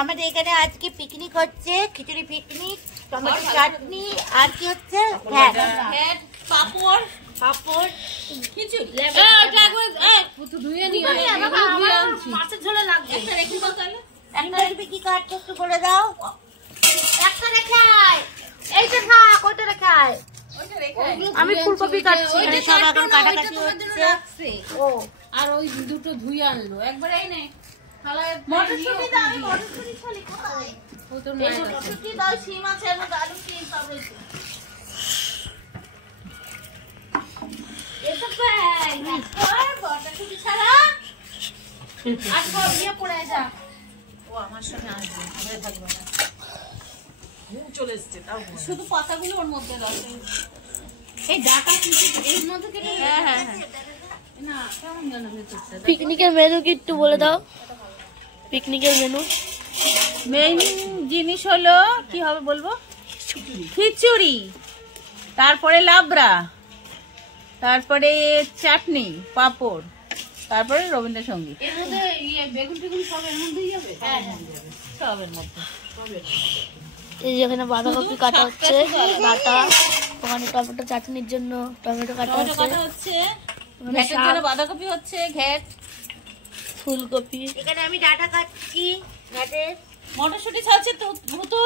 আমাদের এখানে আজকে পিকনিক হচ্ছে, খিচুড়ি পিকনিক, টমেটো চাটনি, আর কি হচ্ছে পাপড় পাপড় খিচুড়ি। মাছের ঝোলে লাগবে কি কাটতে একটু বলে দাও। একটা রেখে এই যে থাক ওইটা রেখে আমি ফুলকপি কাটছি, সব এখন কাটাকাটি হচ্ছে। ও আর ওই দুটো ধুয়ে আনলো একবার এই নে মটরশুঁটি দাও, আমি মটরশুঁটি খালি খাই। ও তো মটরশুঁটি দাও, শিম আছে এবং আলু শিম সব রয়েছে। এসব ভাই আর মটরশুঁটি ছাড়া আর সব নিয়ে পড়ে যা। ও আমার সাথে আসবে, আমরা থাকবো না, চলে এসছে তাও শুধু পাতাগুলো ওর মধ্যে রাখে। এই ডাটা কিছু এর মধ্যে কেটে হ্যাঁ হ্যাঁ না কেমন জানো ভেতরটা। পিকনিকের মেনু কি একটু বলে দাও। পিকনিকের মেন জিনিস হলো কি হবে বলবো, খিচুড়ি, তারপরে লাবড়া, তারপরে চাটনি, পাপড়, তারপরে রবীন্দ্রসঙ্গীত। এর মধ্যে বেগুন টেগুন সব এর মধ্যেই যাবে। হ্যাঁ সবের মধ্যে। এই যে এখানে বাঁধাকপি কাটা হচ্ছে, ডাটা, ওখানে টমেটো চাটনির জন্য টমেটো কাটা হচ্ছে, ঘ্যাটের জন্য বাঁধাকপি হচ্ছে, ঘ্যাট, ফুলকপি। এখানে আমি ডাটা কাটছি, ঘ্যাটের মটরশুঁটি ছাড়ছে তো ভুতু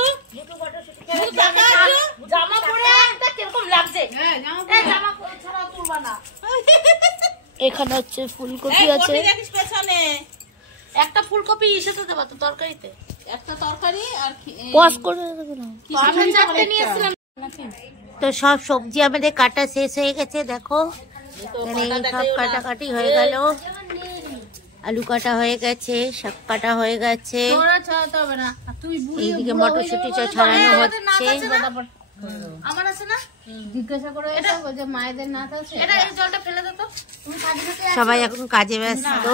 জামা পরে একটা কিরকম লাগছে। হ্যাঁ জামা পরে ছাড়া তুলবা না। এখানে হচ্ছে ফুলকপি আছে, পেছনে একটা ফুলকপি ইসেতে দেবা তো তরকারিতে, একটা তরকারি আর পজ করে দেবে না। আমরা চারটে নিয়েছিলাম। তো সব সবজি আমাদের কাটা শেষ হয়ে গেছে, দেখো সব কাটাকাটি হয়ে গেল, আলু কাটা হয়ে গেছে, শাক কাটা হয়ে গেছে, এইদিকে মটরশুঁটি ছড়ানো হচ্ছে। আমার আছে না, জিজ্ঞাসা করে যে মায়েদের নাচ আছে, এটা এই জলটা ফেলে দাও তো। তুমি সবাই এখন কাজে ব্যস্ত।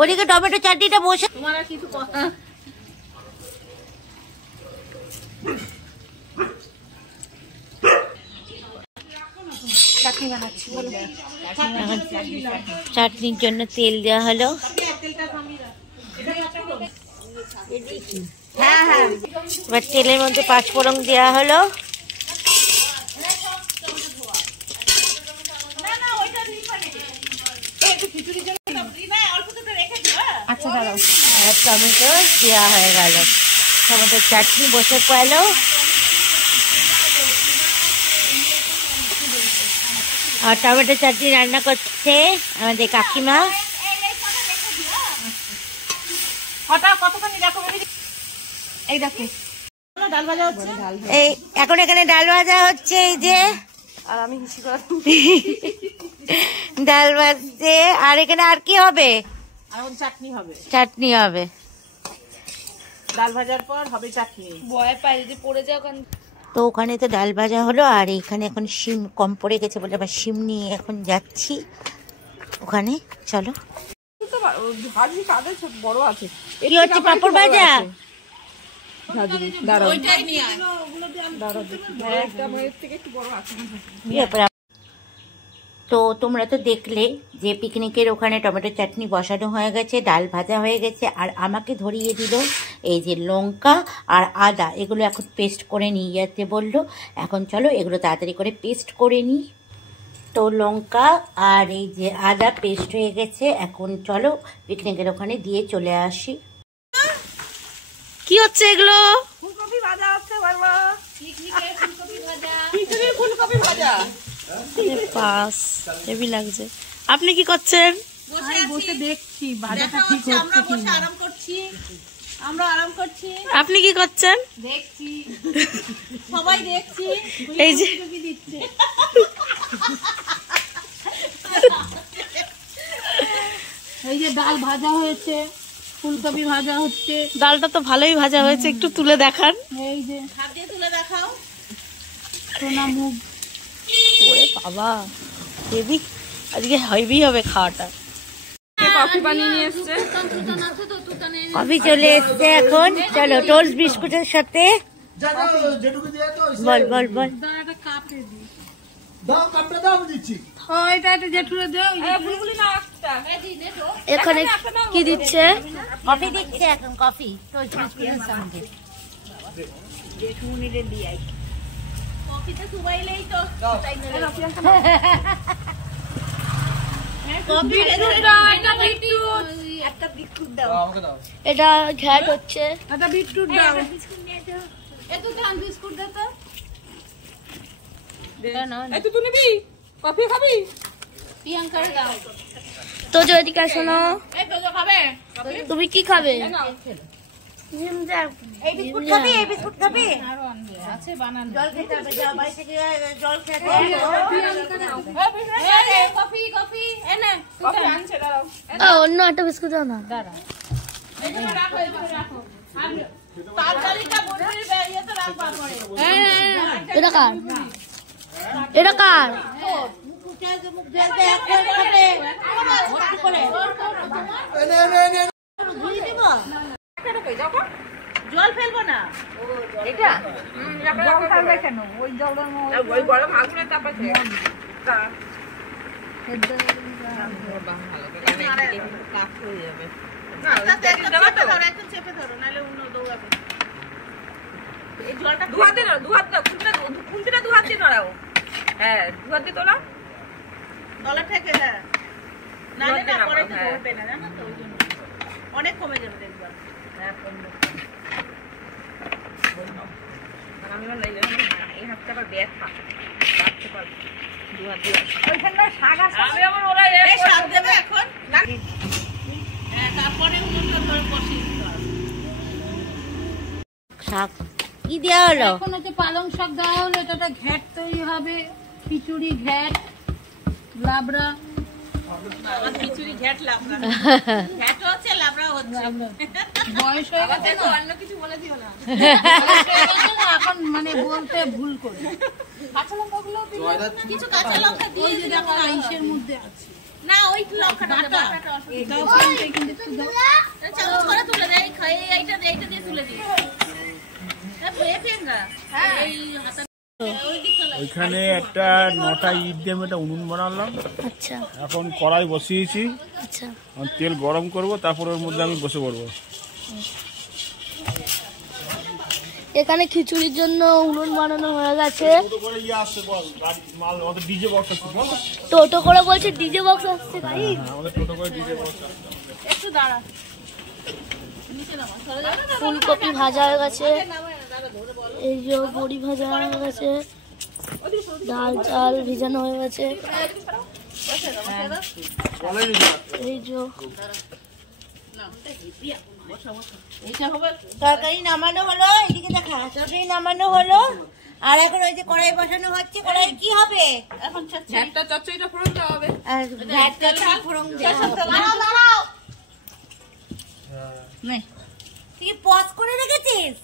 ওদিকে টমেটো চাটনিটা বসে, তোমার আর কিছু কথা চাটনি বানাচ্ছি। চাটনির জন্য তেল দেওয়া হলো। হ্যাঁ হ্যাঁ এবার তেলের মধ্যে পাঁচফোড়ন দেওয়া হলো। আচ্ছা দাঁড়াও, আর টমেটো দেওয়া হয়ে গেল, টমেটো চাটনি বসে পড়লো। আর টমেটো চাটনি রান্না করছে আমাদের কাকিমা। এই এখন এখানে ডাল ভাজা হচ্ছে, এই যে আর আমি ডাল ভাজছে। আর এখানে আর কি হবে, চাটনি হবে, চাটনি হবে, ডাল ভাজার পর হবে চাটনি। ভয় পাই যদি পড়ে যাও। তো ওখানে তো ডাল ভাজা হলো, আর এখানে এখন শিম কম পড়ে গেছে বলে আবার শিম নিয়ে এখন যাচ্ছি ওখানে। চলো বড় আছে, কি হচ্ছে পাপড় ভাজা। তো তোমরা তো দেখলে যে পিকনিকের ওখানে টমেটো চাটনি বসানো হয়ে গেছে, ডাল ভাজা হয়ে গেছে, আর আমাকে ধরিয়ে দিল এই যে লঙ্কা আর আদা, এগুলো এখন পেস্ট করে নিয়ে যেতে বললো। এখন চলো এগুলো তাড়াতাড়ি করে পেস্ট করে নিই। তো লঙ্কা আর এই যে আদা পেস্ট হয়ে গেছে, এখন চলো পিকনিকের ওখানে দিয়ে চলে আসি। কি হচ্ছে এগুলো? ফুলকপি ভাজা হচ্ছে, বাবা পিকনিকে ফুলকপি ভাজা, ফুলকপি ভাজা পাস হেভি লাগছে। আপনি কি করছেন? বসে দেখছি ভাজাটা ঠিক হচ্ছে, আমরা বসে আরাম করছি, আমরা আরাম করছি। আপনি কি করছেন? দেখছি, সবাই দেখছি, এই যে দিচ্ছে। এই যে ডাল ভাজা হয়েছে, ফুলকপি ভাজা হচ্ছে। ডালটা তো ভালোই ভাজা হয়েছে, একটু তুলে দেখান। এই যে হাত দিয়ে তুলে দেখাও। সোনা মুগ, ওরে বাবা হেভি, আজকে হেভি হবে খাওয়াটা। কফি বানিয়ে নিয়ে এসছে, কফি চলে এসছে এখন। চলো টোস্ট বিস্কুটের সাথে বল বল বল। এখানে কি দিচ্ছে? কফি দিচ্ছে এখন, কফি বিস্কুটের সঙ্গে। কফিতে চুবাইলেই তো এটা ঘ্যাট হচ্ছে। তো জ্যোতিকা শোনো, তুমি কি খাবে? এই বিস্কুট খাবি? এই বিস্কুট খাবি? জল খেতে হবে, বাড়ি থেকে জল খেতে হবে। অন্য একটা বিস্কুট দাও না। এটা কার? এটা কার? জল ফেলবো না, এটা জল ফেলবে কেন? ওই জলের মধ্যে ওই গরম আগুনে তাপাচ্ছে। অনেক কমে যাবে দেখবা। শাক কি দেওয়া হলো? এখন হচ্ছে পালং শাক দেওয়া হলো, এটা ঘ্যাট তৈরি হবে, খিচুড়ি ঘ্যাট লাবড়া। খিচুড়ি ঘ্যাট লাবড়া, ঘ্যাট হচ্ছে লাবড়া হচ্ছে। বয়স হয়ে গেছে না, অন্য কিছু বলে দিও না। এখন মানে বলতে ভুল করি। কাঁচা লঙ্কা গুলো কিছু কাঁচা লঙ্কা দিয়ে ওই যে দেখো আইসের মধ্যে আছে না, ওই লঙ্কাটা এটাও কিন্তু একটু দাও। চামচ করে তুলে দেয়, এইটা দিয়ে তুলে দিই। ওইখানে একটা 9টা ইট দিয়ে একটা উনুন বানালাম। আচ্ছা এখন কড়াই বসিয়েছি, আচ্ছা। তেল গরম করব, তারপর ওর মধ্যে আমি বসে পড়বো। এখানে খিচুড়ির জন্য উনুন বানানো হয়ে গেছে। টোটো করে বলছে ডিজে বক্স আসছে। একটু দাঁড়া, ফুলকপি ভাজা হয়ে গেছে, এই যে বড়ি ভাজা হয়ে গেছে, ডাল চাল ভিজানো হয়ে গেছে, এই যে তরকারি নামানো হলো। এদিকে দেখা, তরকারি নামানো হলো, আর এখন ওই যে কড়াই বসানো হচ্ছে। কড়াই কি হবে এখন? চচ্চড়িটা ফোড়ন দেওয়া হবে। তুই পজ করে রেখেছিস?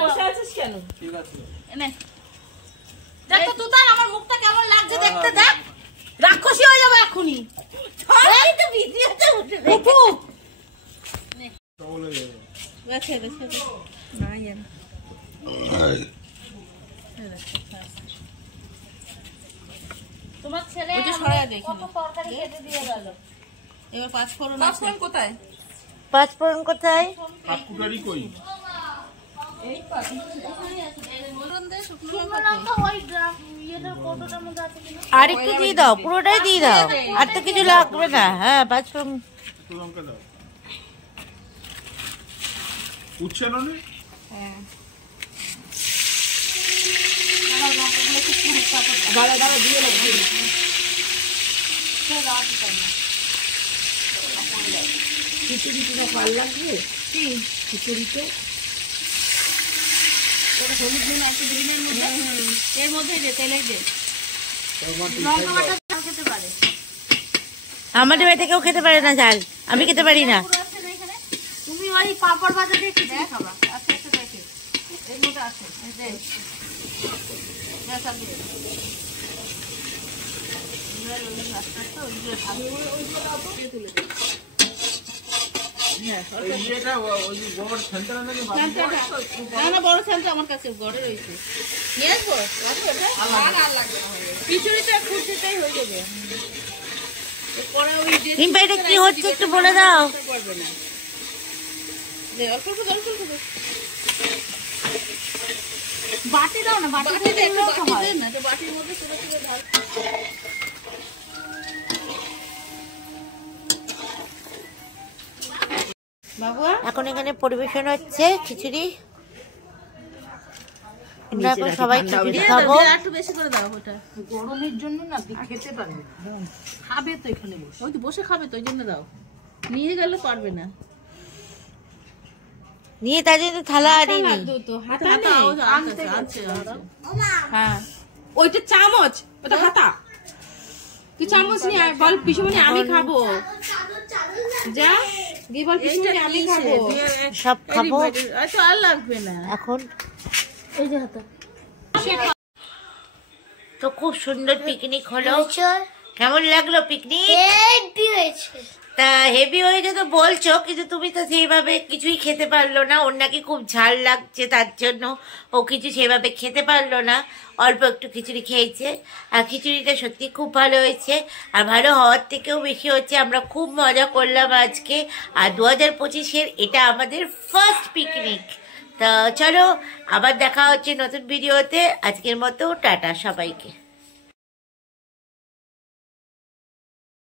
বসে আছিস কেন? ঠিক আছে, দেখ তো তুই, তার আমার মুখটা কেমন লাগছে দেখতে। দেখ, রাক্ষসী হয়ে যাবে এখনই। তোমার ছেলে কত তরকারি কেটে দিয়ে গেল। এবার পাঁচফোড়ন কোথায়? পাঁচফোড়ন কোথায়? আর একটু দিয়ে দাও, পুরোটাই দিয়ে দাও, আর তো কিছু লাগবে না। হ্যাঁ, পাঁচফোড়ন উঠছে না? খিচুড়িটা ভালো লাগবে। খিচুড়িতে হলুদ নুন একটু গ্রিনের মধ্যে, এর মধ্যে যে তেলে যে লঙ্কা বাটা খেতে পারে। আমাদের বাড়িতে কেউ খেতে পারে না ঝাল, আমি খেতে পারি না। তুমি ওই পাপড় ভাজা দিয়ে খিচুড়ি খাবা। আচ্ছা আচ্ছা, দেখে এর মধ্যে আছে। না বড় ছানটা আমার কাছে ঘরে রয়েছে, নিয়ে আসবো। খিচুড়িটা খুঁজতেই হয়ে যাবে। এটা কি হচ্ছে একটু বলে দাও। বাটি দাও না, বাটিতে বাটির মধ্যে ছোট ছোট ঢাল। এখন এখানে পরিবেশন হচ্ছে খিচুড়ি। আমরা এখন সবাই খিচুড়ি খাবো। একটু বেশি করে দাও ওটা, গরমের জন্য না খেতে পারবে, খাবে তো এখানে বসে, ওই তো বসে খাবে তো, ওই জন্য দাও। নিয়ে গেলে পারবে না, নিয়ে তার জন্য থালা আনিনি। হ্যাঁ ওইটা চামচ, ওটা হাতা। তুই চামচ নিয়ে বল পিসুমনি আমি খাবো, যা গিয়ে বল পিসুমনি আমি খাবো, সব খাবো। আর লাগবে না এখন এই যে হাতা। তো খুব সুন্দর পিকনিক হলো। কেমন লাগলো পিকনিক? তা হেভি হয়েছে তো বলছো, কিন্তু তুমি তো সেইভাবে কিছুই খেতে পারলো না। ওর নাকি খুব ঝাল লাগছে, তার জন্য ও কিছু সেভাবে খেতে পারলো না, অল্প একটু খিচুড়ি খেয়েছে। আর খিচুড়িটা সত্যি খুব ভালো হয়েছে, আর ভালো হওয়ার থেকেও বেশি হচ্ছে। আমরা খুব মজা করলাম আজকে। আর 2025-এর এটা আমাদের ফার্স্ট পিকনিক। তা চলো আবার দেখা হচ্ছে নতুন ভিডিওতে। আজকের মতো টাটা সবাইকে।